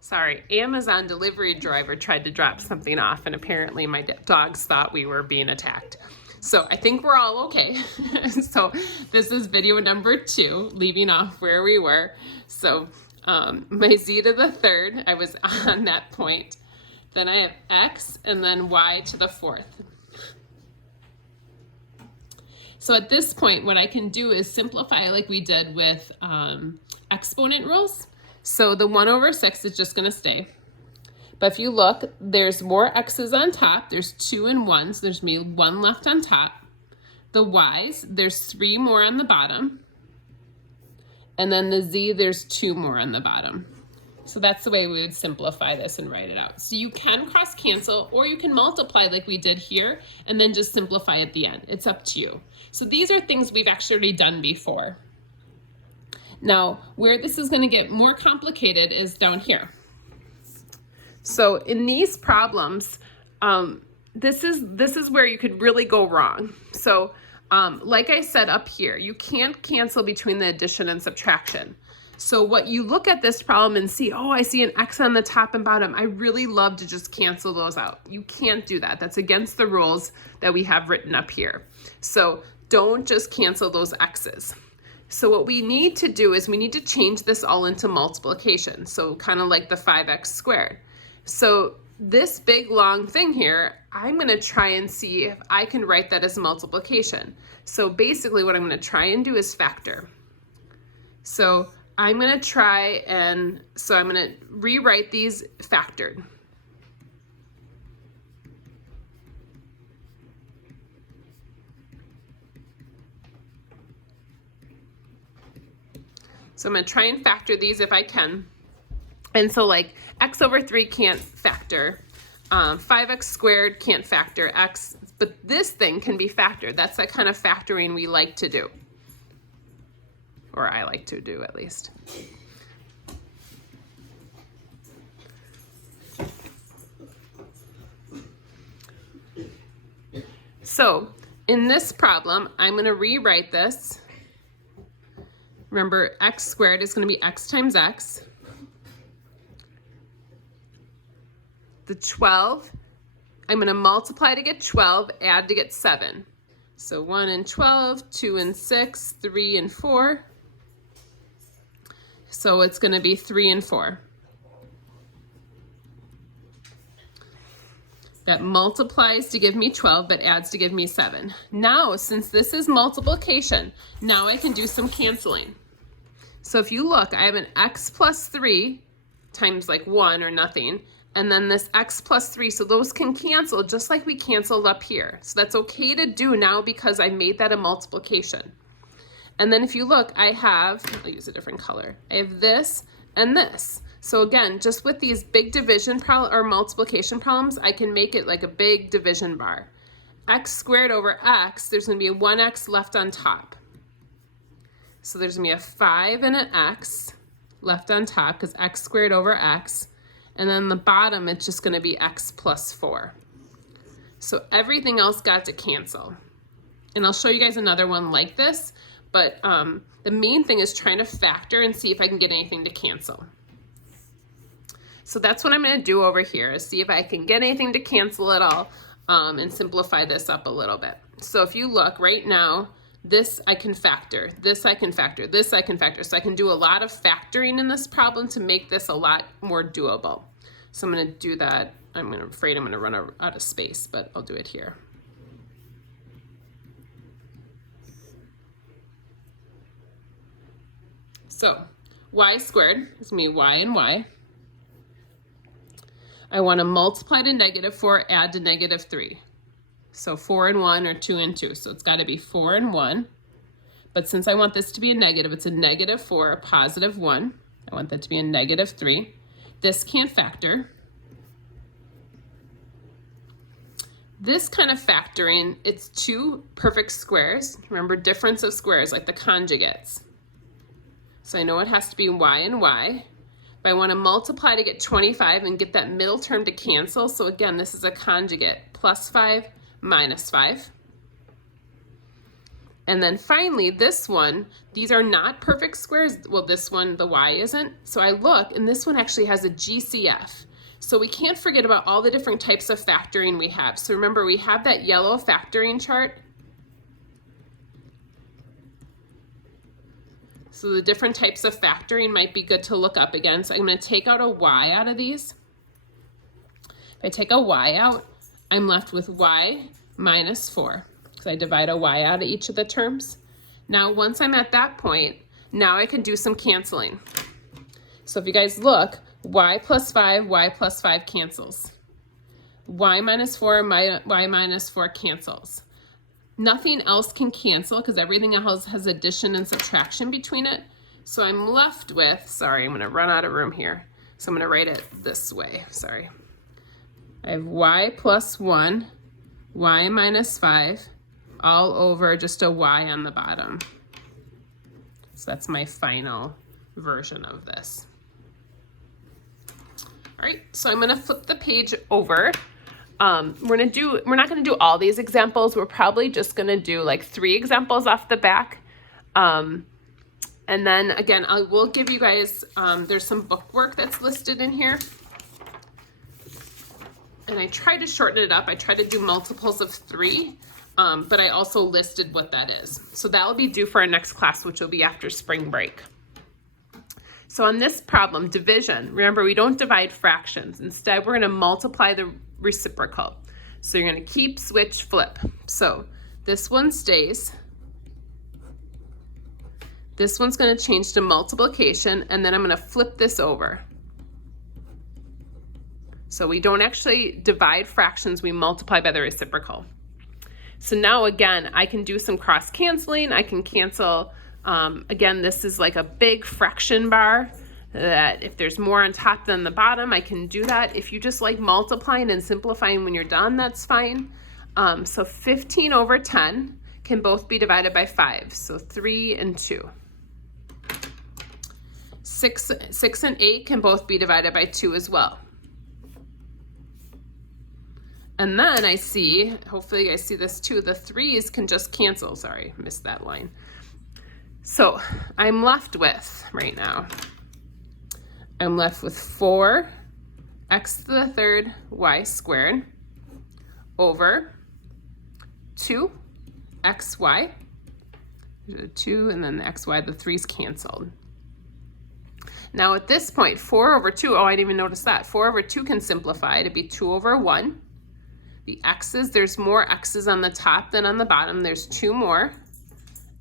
Sorry, Amazon delivery driver tried to drop something off, and apparently my dogs thought we were being attacked. So I think we're all okay. So this is video number 2, leaving off where we were. So my z to the third, I was on that point. Then I have x and then y to the 4th. So at this point, what I can do is simplify like we did with exponent rules. So the 1 over 6 is just gonna stay. But if you look, there's more x's on top. There's 2 and 1, so there's gonna be 1 left on top. The y's, there's 3 more on the bottom. And then the z, there's 2 more on the bottom. So that's the way we would simplify this and write it out. So you can cross cancel, or you can multiply like we did here, and then just simplify at the end. It's up to you. So these are things we've actually done before. Now, where this is gonna get more complicated is down here. So in these problems, this is where you could really go wrong. So like I said up here, you can't cancel between the addition and subtraction. So what you look at this problem and see, oh, I see an x on the top and bottom. I really love to just cancel those out. You can't do that. That's against the rules that we have written up here. So don't just cancel those x's. So what we need to do is we need to change this all into multiplication. So kind of like the 5x squared. So this big long thing here, I'm gonna try and see if I can write that as multiplication. So basically what I'm gonna try and do is factor. So I'm gonna try and, so I'm gonna rewrite these factored. So I'm gonna try and factor these if I can. And so like x over 3 can't factor, 5x squared can't factor x, but this thing can be factored. That's that kind of factoring we like to do. Or I like to do at least. So in this problem, I'm gonna rewrite this. Remember, x squared is gonna be x times x. The 12, I'm gonna multiply to get 12, add to get 7. So 1 and 12, 2 and 6, 3 and 4. So it's gonna be 3 and 4. That multiplies to give me 12, but adds to give me 7. Now, since this is multiplication, now I can do some canceling. So if you look, I have an x plus 3 times like 1 or nothing, and then this x plus 3, so those can cancel just like we canceled up here. So that's okay to do now because I made that a multiplication. And then if you look, I have, I'll use a different color. I have this and this. So again, just with these big division or multiplication problems, I can make it like a big division bar. X squared over x, there's gonna be a 1x left on top. So there's gonna be a 5 and an x left on top because x squared over x. And then the bottom, it's just gonna be x plus 4. So everything else got to cancel. And I'll show you guys another one like this, but the main thing is trying to factor and see if I can get anything to cancel. So that's what I'm gonna do over here, is see if I can get anything to cancel at all and simplify this up a little bit. So if you look right now, this I can factor, this I can factor, this I can factor. So I can do a lot of factoring in this problem to make this a lot more doable. So I'm gonna do that. I'm afraid I'm gonna run out of space, but I'll do it here. So y squared is gonna be y and y. I wanna multiply to -4, add to -3. So 4 and 1 or 2 and 2. So it's gotta be 4 and 1. But since I want this to be a negative, it's a -4, a positive 1. I want that to be a -3. This can't factor. This kind of factoring, it's 2 perfect squares. Remember, difference of squares, like the conjugates. So I know it has to be y and y. But I want to multiply to get 25 and get that middle term to cancel. So again, this is a conjugate, +5, -5. And then finally, this one, these are not perfect squares. Well, this one, the y isn't. So I look, and this one actually has a GCF. So we can't forget about all the different types of factoring we have. So remember, we have that yellow factoring chart. So the different types of factoring might be good to look up again. So I'm going to take out a y out of these. If I take a y out, I'm left with y minus 4. I divide a y out of each of the terms. Now, once I'm at that point, now I can do some canceling. So if you guys look, y plus 5 cancels. Y minus 4, y minus 4 cancels. Nothing else can cancel because everything else has addition and subtraction between it. So I'm left with, sorry, I'm gonna run out of room here. So I'm gonna write it this way, sorry. I have y plus 1, y minus 5, all over just a y on the bottom. So that's my final version of this. All right, so I'm gonna flip the page over. We're not gonna do all these examples. We're probably just gonna do like 3 examples off the back. And then again, I will give you guys, there's some book work that's listed in here. And I tried to shorten it up. I tried to do multiples of 3. But I also listed what that is. So that will be due for our next class, which will be after spring break. So on this problem, division, remember we don't divide fractions. Instead, we're gonna multiply the reciprocal. So you're gonna keep, switch, flip. So this one stays. This one's gonna change to multiplication, and then I'm gonna flip this over. So we don't actually divide fractions, we multiply by the reciprocal. So now again, I can do some cross canceling. I can cancel, again, this is like a big fraction bar that if there's more on top than the bottom, I can do that. If you just like multiplying and simplifying when you're done, that's fine. So 15 over 10 can both be divided by 5. So 3 and 2. 6 and 8 can both be divided by 2 as well. And then I see, hopefully you guys see this too, the 3's can just cancel. Sorry, missed that line. So I'm left with, right now, I'm left with 4 x to the third y squared over 2 xy, 2 and then the xy, the 3's canceled. Now at this point, 4 over 2, oh, I didn't even notice that. 4 over 2 can simplify to be 2 over 1. The x's, there's more x's on the top than on the bottom. There's 2 more.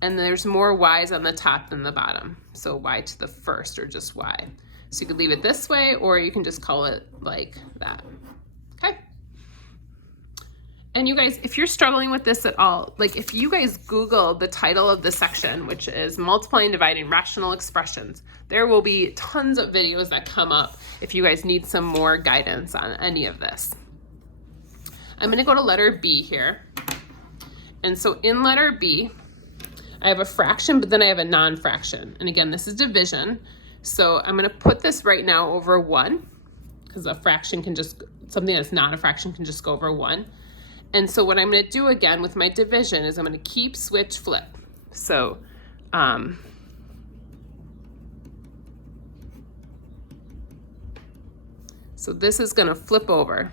And there's more y's on the top than the bottom. So y to the first, or just y. So you could leave it this way, or you can just call it like that. Okay? And you guys, if you're struggling with this at all, like if you guys Google the title of the section, which is Multiplying, Dividing, Rational Expressions, there will be tons of videos that come up if you guys need some more guidance on any of this. I'm gonna go to letter B here. And so in letter B, I have a fraction, but then I have a non-fraction. And again, this is division. So I'm gonna put this right now over 1, because a fraction can just, something that's not a fraction can just go over 1. And so what I'm gonna do again with my division is I'm gonna keep, switch, flip. So, so this is gonna flip over.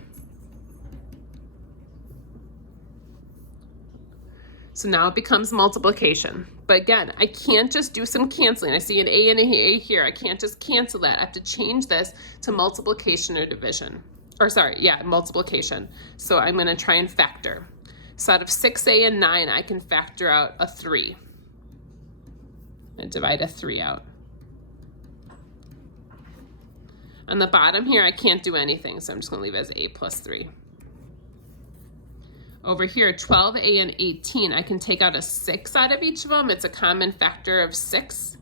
So now it becomes multiplication. But again, I can't just do some canceling. I see an A and an A here. I can't just cancel that. I have to change this to multiplication or division. Or sorry, yeah, multiplication. So I'm gonna try and factor. So out of 6a and 9, I can factor out a 3. And divide a 3 out. On the bottom here, I can't do anything, so I'm just gonna leave it as a plus 3. Over here, 12a and 18, I can take out a 6 out of each of them. It's a common factor of 6.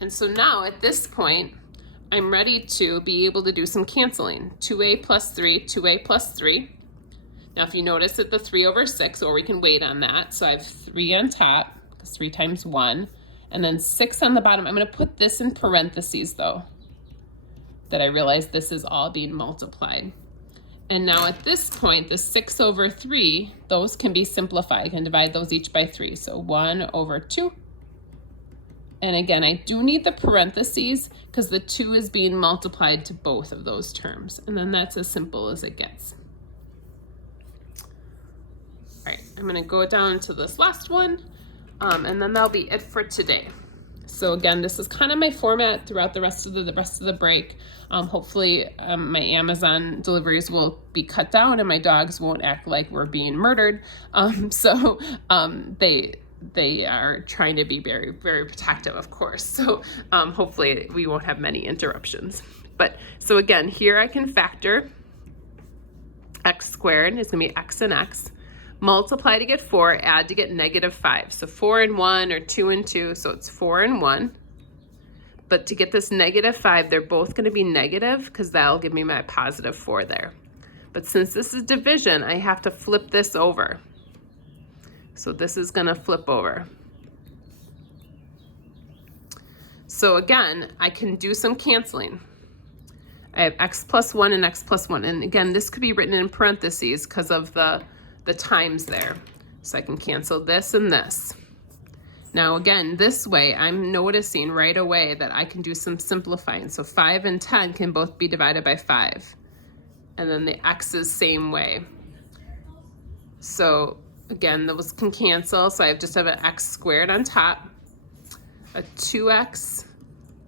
And so now at this point, I'm ready to be able to do some canceling. 2a plus 3, 2a plus 3. Now if you notice that the 3 over 6, or we can wait on that. So I have 3 on top, because 3 times 1, and then 6 on the bottom. I'm gonna put this in parentheses though, that I realize this is all being multiplied. And now at this point, the 6 over 3, those can be simplified. I can divide those each by 3. So 1 over 2. And again, I do need the parentheses because the 2 is being multiplied to both of those terms. And then that's as simple as it gets. All right, I'm going to go down to this last one, and then that'll be it for today. So again, this is kind of my format throughout the rest of the break. Hopefully my Amazon deliveries will be cut down and my dogs won't act like we're being murdered. They are trying to be very, very protective, of course. So hopefully we won't have many interruptions. But so again, here I can factor x squared is gonna be x and x. Multiply to get 4, add to get -5. So 4 and 1 or 2 and 2, so it's 4 and 1. But to get this -5, they're both going to be negative because that'll give me my +4 there. But since this is division, I have to flip this over. So this is going to flip over. So again, I can do some canceling. I have x plus 1 and x plus 1. And again, this could be written in parentheses because of the times there. So I can cancel this and this. Now again, this way I'm noticing right away that I can do some simplifying. So 5 and 10 can both be divided by 5. And then the x's same way. So again, those can cancel. So I just have an x squared on top, a 2x,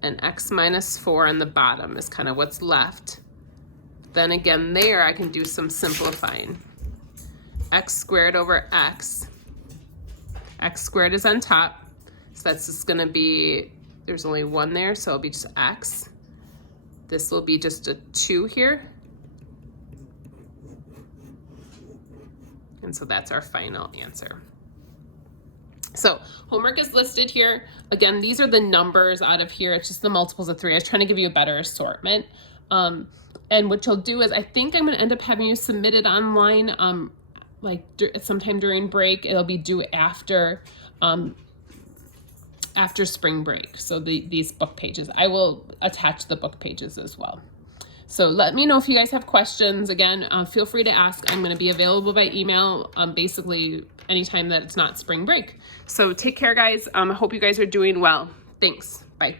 and x minus 4 on the bottom is kind of what's left. Then again there I can do some simplifying. X squared over x. X squared is on top, so that's just gonna be, there's only 1 there, so it'll be just x. This will be just a 2 here. And so that's our final answer. So homework is listed here. Again, these are the numbers out of here. It's just the multiples of 3. I was trying to give you a better assortment. And what you'll do is, I think I'm gonna end up having you submit it online like sometime during break. It'll be due after spring break. So these book pages, I will attach the book pages as well. So let me know if you guys have questions. Again, feel free to ask. I'm going to be available by email basically anytime that it's not spring break. So take care, guys. I hope you guys are doing well. Thanks. Bye.